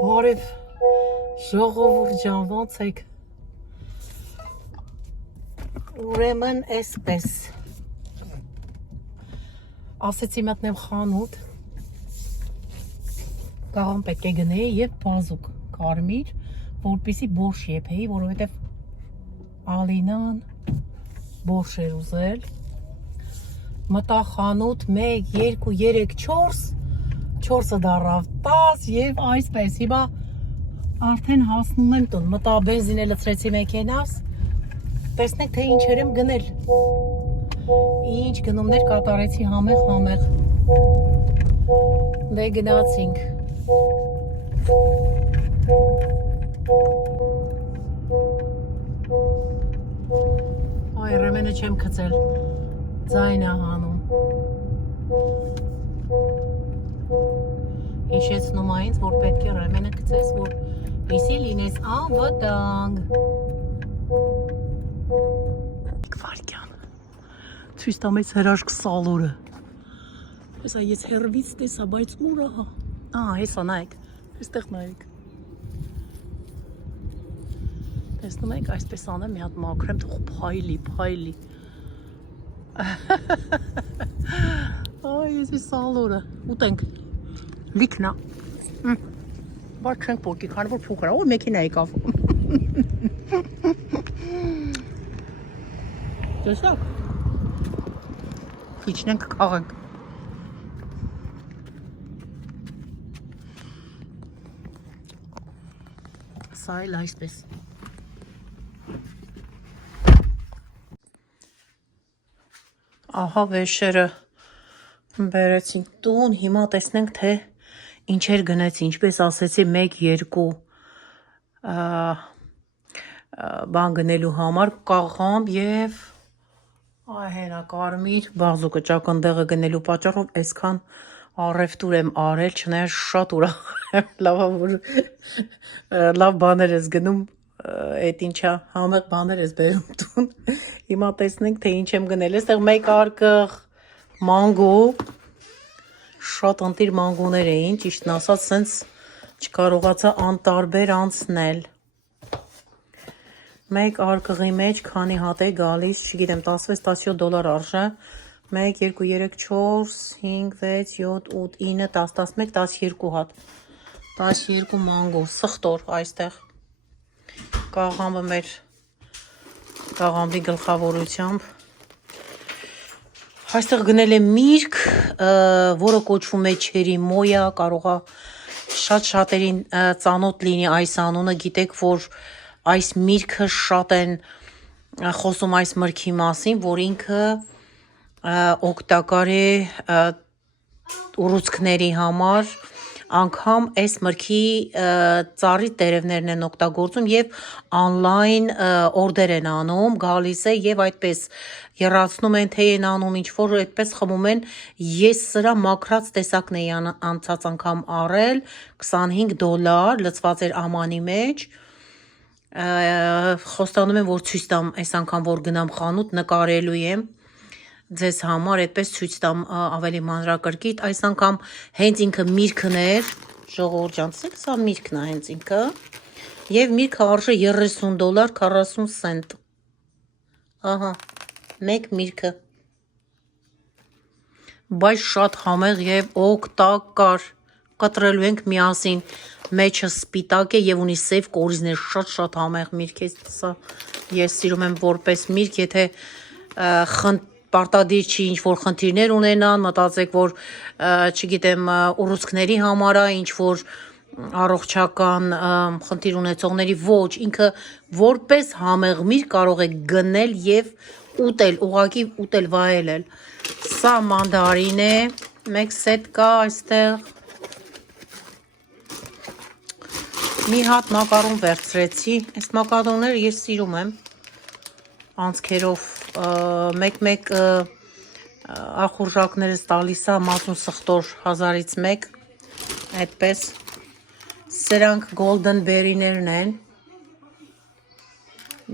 Բարև ժողովուրդ ջան, ոնց եք։ Ուրեմն էսպես։ Ասեցի մտնեմ խանութ։ Կաղան պետք է գնեի եւ բազուկ կարմիր, որպեսի բորշ եփեի, որովհետեւ Ալինան բորշ էր ուզել։ Մտա խանութ 1, 2, 3, 4 4-ը դարավ 10 եւ այսպես հիմա արդեն հասնում եմ տուն։ Մտա բենզինը լցրեցի մեքենաս։ Տեսնեք թե ինչեր եմ գնել։ Ինչ գնումներ կատարեցի համեղ։ Դե գնացինք։ Այ ռեմենը չեմ գցել։ Ձայնը հանում։ Հիշեցնում այնց, որ պետք է ռեմենը գցես, որ իսի լինես անվտանգ։ Վարկյան։ Ցույց տամ այս հրաշք սալորը։ Հեսա ես հերվից տեսա, բայց ուր ահա։ Հեսա նայեք, այստեղ նայեք։ Տեսնում եք, այսպես անեմ, մի հատ մաքրեմ, թող փայլի։ Այ ես սալորը, ուտենք։ Լիքնա։ Բայց չենք պոկի, քանի որ փուխր է, որ մեքենա եկավ։ Տեսա՞ք։ Իջնենք քաղենք։ Սա էլ այսպես։ Ահա վեշերը բերեցինք տուն, հիմա տեսնենք թե ինչեր գնեցի, ինչպես ասեցի 1-2 բան գնելու համար կաղամբ եւ հենա կարմիր բազուկը ճակնդեղը գնելու պատճառով այսքան առևտուր եմ արել, չնայած շատ ուրախ եմ, լավ բաներ ես գնում, այդ ինչա համեղ բաներ ես բերում տուն։ Հիմա տեսնենք թե ինչ եմ գնել, այստեղ մեկ արկղ մանգո շատ ընտիր մանգոներ էին, ճիշտն ասած, սենց չկարողացա անտարբեր անցնել։ Մեկ արկղի մեջ քանի հատ է գալիս, չգիտեմ, 16-17 արժե, 1, 2, 3, 4, 5, 6, 7, 8, 9, 10, 11, 12 հատ, 12 մանգո, սխտոր այստեղ, կաղամբը մեր կաղամբի գլխավորությամբ, այստեղ գնել եմ միրգ, որը կոչվում է չերի մոյա, կարողա շատերին ծանոթ լինի այս անունը, գիտեք, որ այս միրգը շատ են խոսում այս մրգի մասին, որ ինքը օգտակար է ուռուցքների համար, անգամ այս մրգի ծառի տերևներն են օգտագործում եւ on-line օրդեր են անում, գալիս է եւ այդպես եռացնում են, թե են անում, ինչ որ այդպես խմում են։ Ես սրա մաքրած տեսակն էի անցած անգամ առել, $25 լցված էր ամանի մեջ։ Խոստանում եմ, որ ցույց տամ այս անգամ, որ գնամ խանութ, նկարելու եմ ձեզ համար, այդպես ցույց տամ ավելի մանրակրկիտ։ Այս անգամ հենց ինքը միրգն էր, ժողովուրդ ջան, սա միրգն է հենց ինքը, եւ միրգը արժե $30 40 سنت։ Ահա, մեկ միրգը։ Բայց շատ համեղ եւ օգտակար։ Կտրելու ենք միասին, մեջը սպիտակ է եւ ունի սև կորիզներ, շատ համեղ միրգ է սա։ Ես սիրում եմ որպես միրգ, եթե պարտադիր չի ինչ-որ խնդիրներ ունենան, մտածեք, որ, չգիտեմ, ուռուցքների համար է, ինչ-որ առողջական խնդիր ունեցողների ոչ, ինքը որպես համեղ միրգ կարող է գնել և ուտել, ուղղակի ուտել վայելել։ Սա մանդարին է, մեկ սետ կա այստեղ։ Մի հատ մակարոն վերցրեցի, այս մակարոնները ես սիրում եմ, անցքերով մեկ ախորժակներս տալիս է մածուն սխտոր 1000-ից 1, այդպես, սրանք golden berry-ներն են,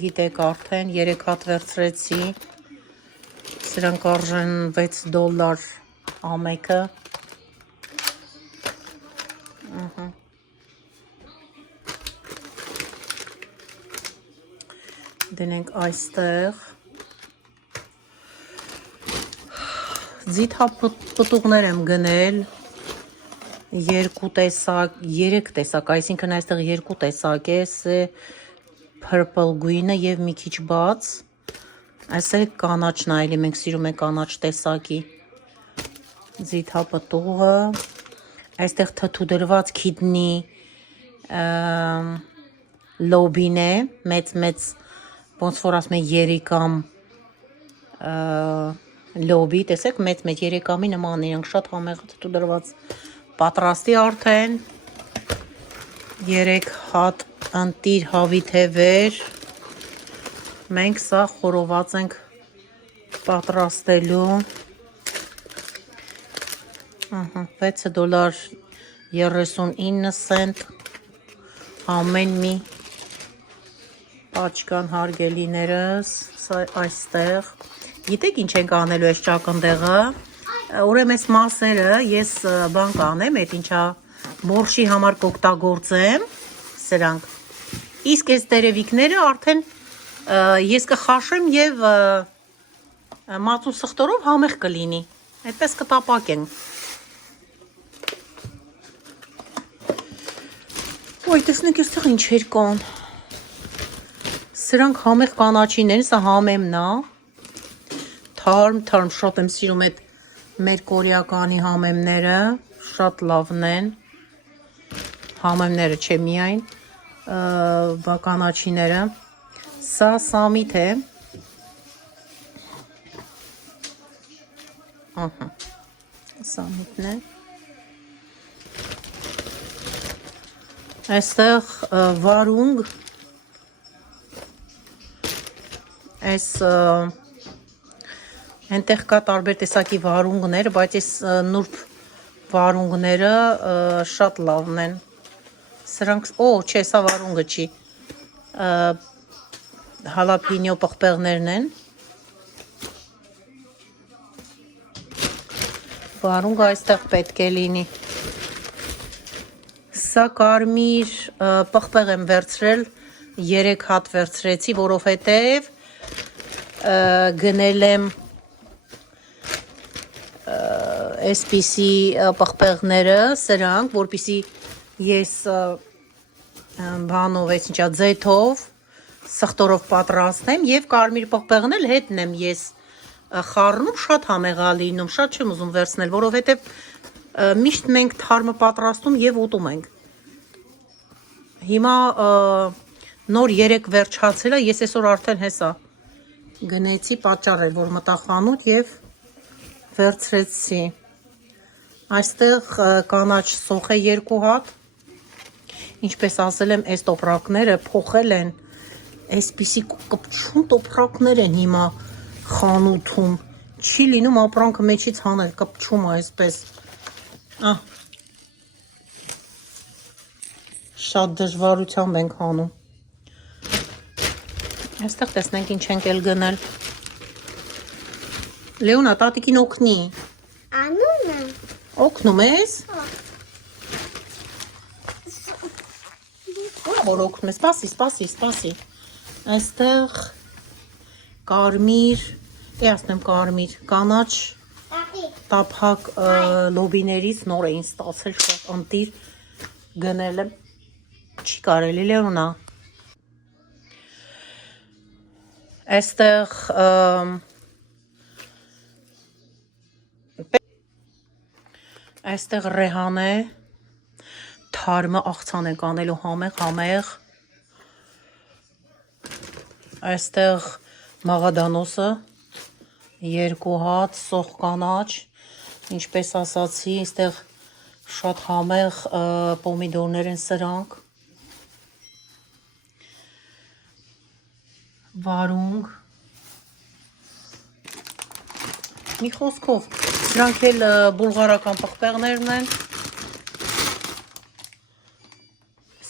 գիտեք արդեն, 3 հատ վերցրեցի, սրանք արժեն $6 ամեկը, կդնենք այստեղ։ Ձիթապտուղներ եմ գնել, 2 տեսակ, 3 տեսակ, այսինքն այստեղ 2 տեսակ է, purple գույնը և մի քիչ բաց, այսեղ կանաչն է, այլի մենք սիրում ենք կանաչ տեսակի ձիթապտուղը, այստեղ թթու դրված քիդնի լոբին է, մեծ, ոնց որ ասում է երիկամ լոբի, տեսեք, մեծ երիկամի նման իրենք շատ համեղ թթու դրված պատրաստի արդեն, 3 հատ ընտիր հավիթևեր, մենք սա խորոված ենք պատրաստելու, $6.39 ամեն մի պաչկան հարգելիներս, այստեղ, գիտեք ինչ ենք անելու այս ճակնդեղը, ուրեմն այս մասերը ես բան կանեմ, այդ ինչա մորշի համար կօգտագործեմ, սրանք, իսկ այս տերևիկները արդեն ես կխաշեմ և մածուն սխտորով համեղ կլինի, այդպես կտապակեն։ Ոյ, տեսնեք եստեղ ինչեր կան, սրանք համեղ կանաչիներ, սա համեմն է, թարմ, շատ եմ սիրում այդ մեր կորեականի համեմները, շատ լավն են, համեմները չէ միայն, կանաչիները, սա սամիթ է, սամիթն է, այստեղ վարունգ, այս այնտեղ կա տարբեր տեսակի վարունգներ, բայց այս նուրբ վարունգները շատ լավն են, սրանք, չէ, սա վարունգը չի, հալափինյո պղպեղներն են, վարունգը այստեղ պետք է լինի, սա կարմիր պղպեղ եմ վերցրել, 3 հատ վերցրեցի, որովհետև գնել եմ այսպիսի պղպեղները, սրանք, որպիսի ես բանով, այս ինչա ձեթով, սխտորով պատրաստեմ և կարմիր պղպեղն էլ հետն եմ ես խառնում, շատ համեղա լինում, շատ չեմ ուզում վերցնել, որովհետև միշտ մենք թարմը պատրաստում և ուտում ենք։ Հիմա նոր 3 վերջացել է, ես այսօր արդեն հեսա գնեցի պատճառել, որ մտա խանութ և վերցրեցի։ Այստեղ կանաչ սոխ է 2 հատ, ինչպես ասել եմ, այս տոպրակները փոխել են, այսպիսի կպչուն տոպրակներ են հիմա խանութում, չի լինում ապրանքը մեջից հանել, կպչում է այսպես, շատ դժվարությամբ ենք հանում, այստեղ տեսնենք ինչ ենք էլ գնել, Լեոնա, տատիկին օգնի, Անունը օգնում ես, որ օգնում ես, սպասի, այստեղ կարմիր, ասնեմ կարմիր, կանաչ տափակ լոբիներից նոր էին ստացել, շատ ընտիր գնել եմ, չի կարելի Լեոնա, այստեղ ռեհան է, թարմը աղցան ենք անելու համեղ, այստեղ մաղադանոսը, 2 հատ, սոխ կանաչ, ինչպես ասացի, այստեղ շատ համեղ պոմիդորներ են սրանք, վարունգ, մի խոսքով, սրանք էլ բուլղարական պղպեղներն են,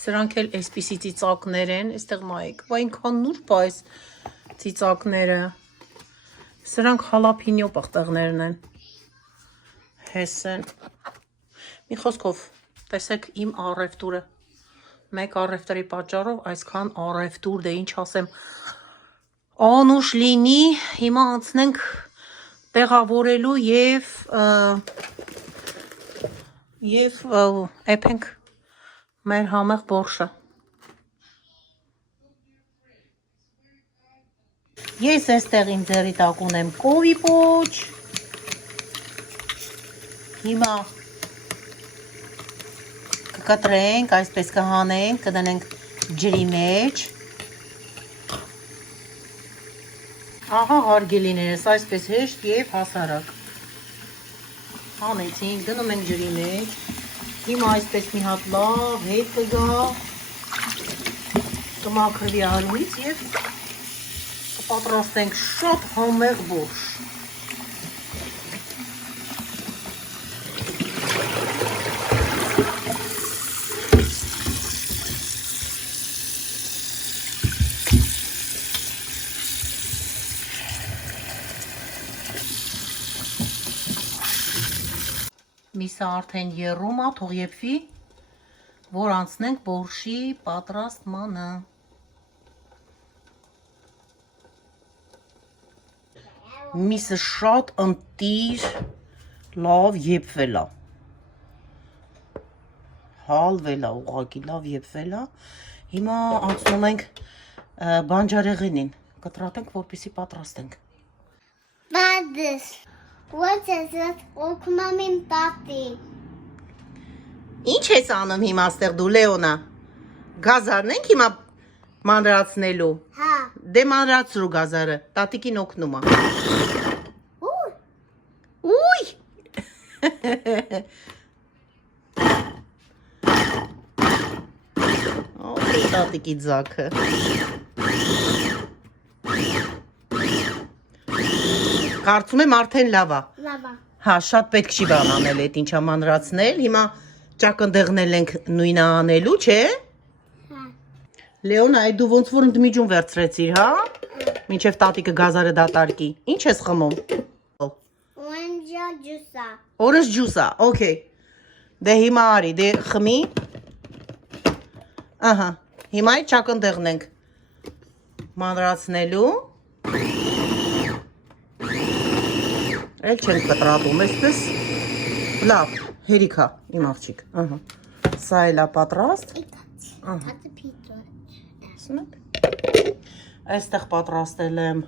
սրանք էլ այսպիսի ծիծակներ են, այստեղ նայեք, այնքան նուրբ է այս ծիծակները, սրանք հալափինյո պղպեղներն են, հես են, մի խոսքով, տեսեք իմ առևտուրը, մեկ առևտրի պատճառով այսքան առևտուր, դե ինչ ասեմ, Անուշ լինի, հիմա անցնենք տեղավորելու և էփենք մեր համեղ բորշը։ Ես այստեղ իմ ձեռի տակ ունեմ կովի պոչ։ Հիմա կկտրենք, այսպես կհանենք, կդնենք ջրի մեջ։ Ահա հարգելիներս, այսպես հեշտ և հասարակ։ Հանեցինք, դնում ենք ջրի մեջ։ Հիմա այսպես մի հատ լավ հետ կգա, կմաքրվի արյունից և կպատրաստենք շատ համեղ բորշ։ Միսը արդեն եռում է, թող եփվի, որ անցնենք բորշի պատրաստմանը։ Միսը շատ ընտիր, լավ եփվել է։ Հալվել է, ուղղակի լավ եփվել է։ Հիմա անցնում ենք բանջարեղենին, կտրատենք, որպեսզի պատրաստենք։ What is it? Օգնում եմ տատի։ Ինչ ես անում հիմա ստեղ դու, Լեոնա։ Գազարն ենք հիմա մանրացնելու։ Հա։ Դե մանրացրու գազարը, տատիկին օգնում է։ Ուй։ Օ, տատիկի ձակը։ Կարծում եմ արդեն լավ է։ Լավ է։ Հա, շատ պետք չի բան անել այդ ինչա մանրացնել։ Հիմա ճակնդեղնել ենք նույնը անելու, չէ՞։ Հա։ Լեոնա, այդ դու ոնց որ ընդմիջում վերցրեցիր, հա։ Մինչև տատիկը գազարը դատարկի։ Ինչ ես խմում։ Orange juice։ Orange juice-ա, okay։ Դե հիմա արի, դե խմի։ Ահա, հիմա այդ ճակնդեղնենք մանրացնելու։ Էլ չենք կտրատում, այսպես լավ, հերիք է, իմ աղջիկ, սա էլ է պատրաստ, այստեղ պատրաստել եմ,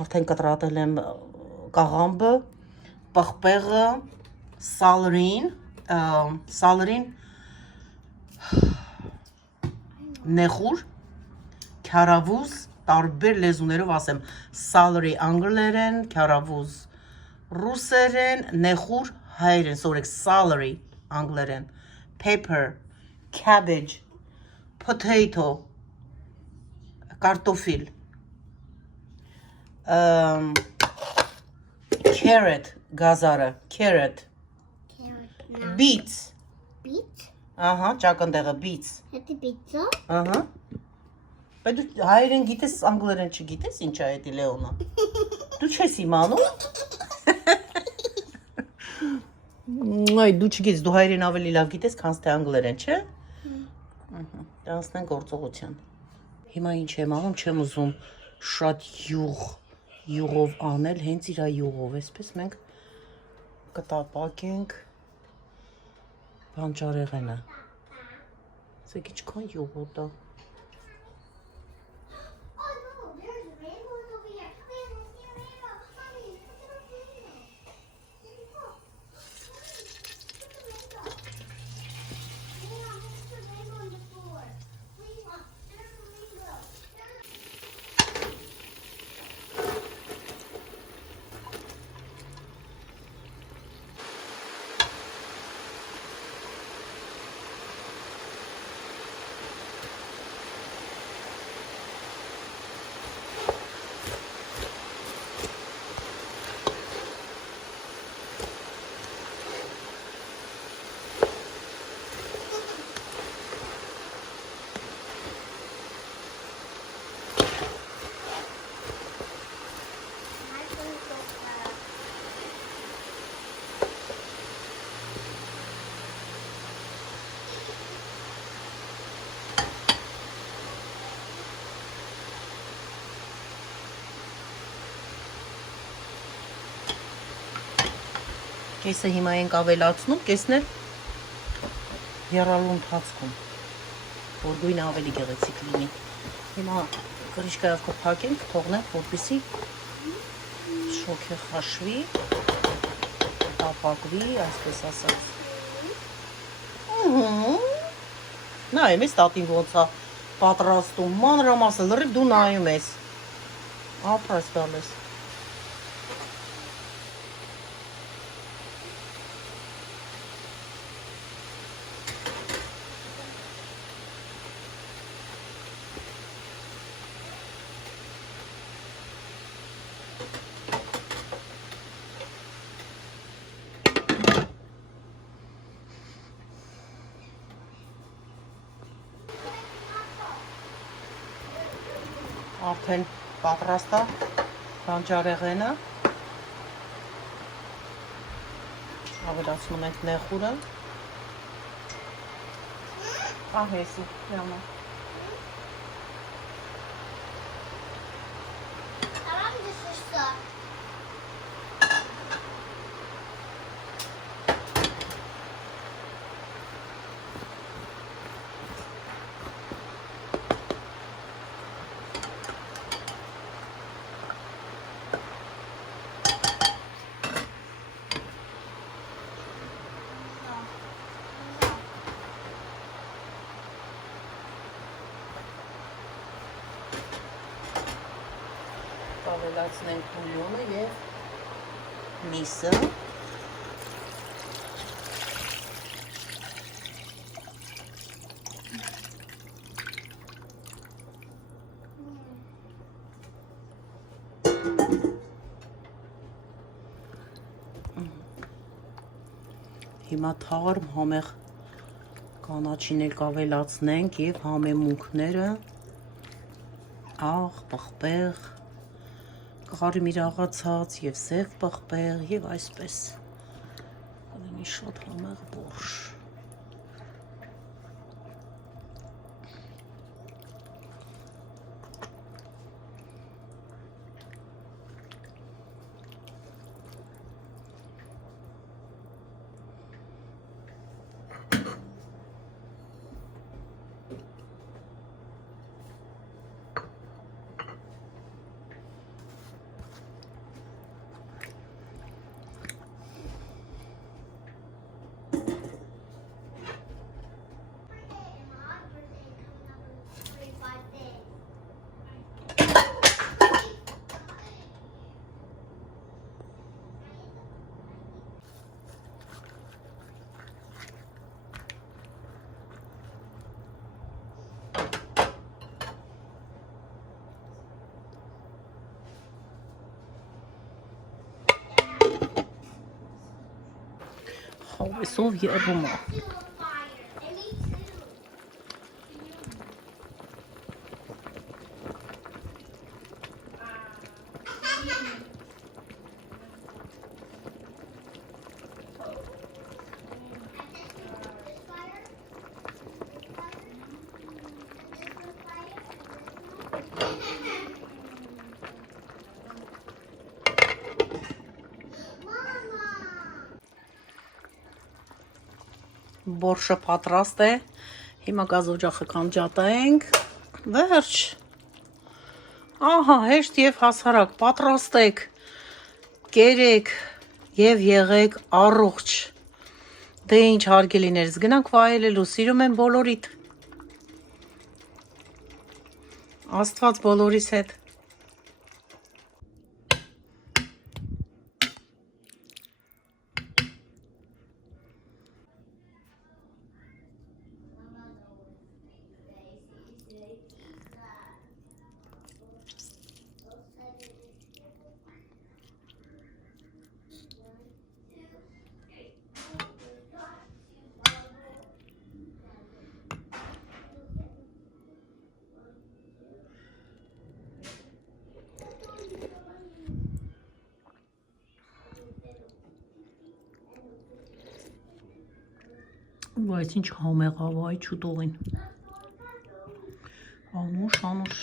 արդեն կտրատել եմ կաղամբը, պղպեղը, սալրին, նեխուր, քյարավուզ, տարբեր լեզուներով ասեմ, սալրի անգլերեն, քյարավուզ ռուսերեն, նեխուր հայերեն, սորեք սալրի անգլերեն, pepper, cabbage, potato, կարտոֆիլ, carrot, գազարը, carrot, beets, ահա, ճակնդեղը, beets, Հետի պիցա։ ահա, բայց դու հայերեն գիտես, անգլերեն չգիտես ինչ է էդի, Լեոնա, դու չես իմանում, այ դու չգիտես, դու հայերեն ավելի լավ գիտես, քան թե անգլերեն, չէ, դրանցնենք գործողության, հիմա ինչ եմ անում, չեմ ուզում շատ յուղով անել, հենց իրա յուղով, այսպես մենք կտապակենք բանջարեղենը, սեք ինչքան յուղոտ է, Կեսը հիմա ենք ավելացնում, կեսն էլ եռալու ընթացքում, որ գույնը ավելի գեղեցիկ լինի։ Հիմա կրիչկայով կփակենք, թողնենք, որպեսզի շոգը խաշվի, տապակվի, այսպես ասած։ Նայում ես տատին ոնց է պատրաստում, մանրամասն լրիվ դու նայում ես։ Ապրես գալես։ Արդեն պատրաստ է բանջարեղենը, ավելացնում ենք նեխուրը, ահեսի, հյամա, ավելացնենք բուլյոնը և միսը, հիմա թարմ համեղ կանաչին էլ կավելացնենք և համեմունքները, աղ, պղպեղ, կարմիր աղացած և սև պղպեղ և այսպես կլինի շատ համեղ բորշ։ Հավեսով եղում է։ Բորշը պատրաստ է, հիմա գազօջախը կանջատենք, վերջ, ահա հեշտ և հասարակ, պատրաստեք, կերեք և եղեք առողջ, դե ինչ հարգելիներս, գնանք վայելելու, սիրում եմ բոլորիդ, Աստված բոլորիս հետ։ Բայց ինչ համեղ ավ, այ չուտողին, անուշ, անուշ։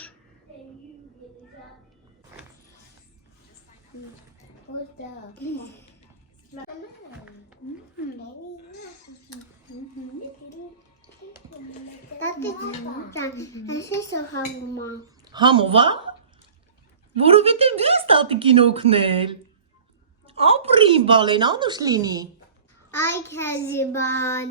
Տատի, այս է համումա։ Համով է։ Որովհետև դու ես տատիկին օգնել։ Ապրի բալեն անուշ լինի։ Ay Keziban.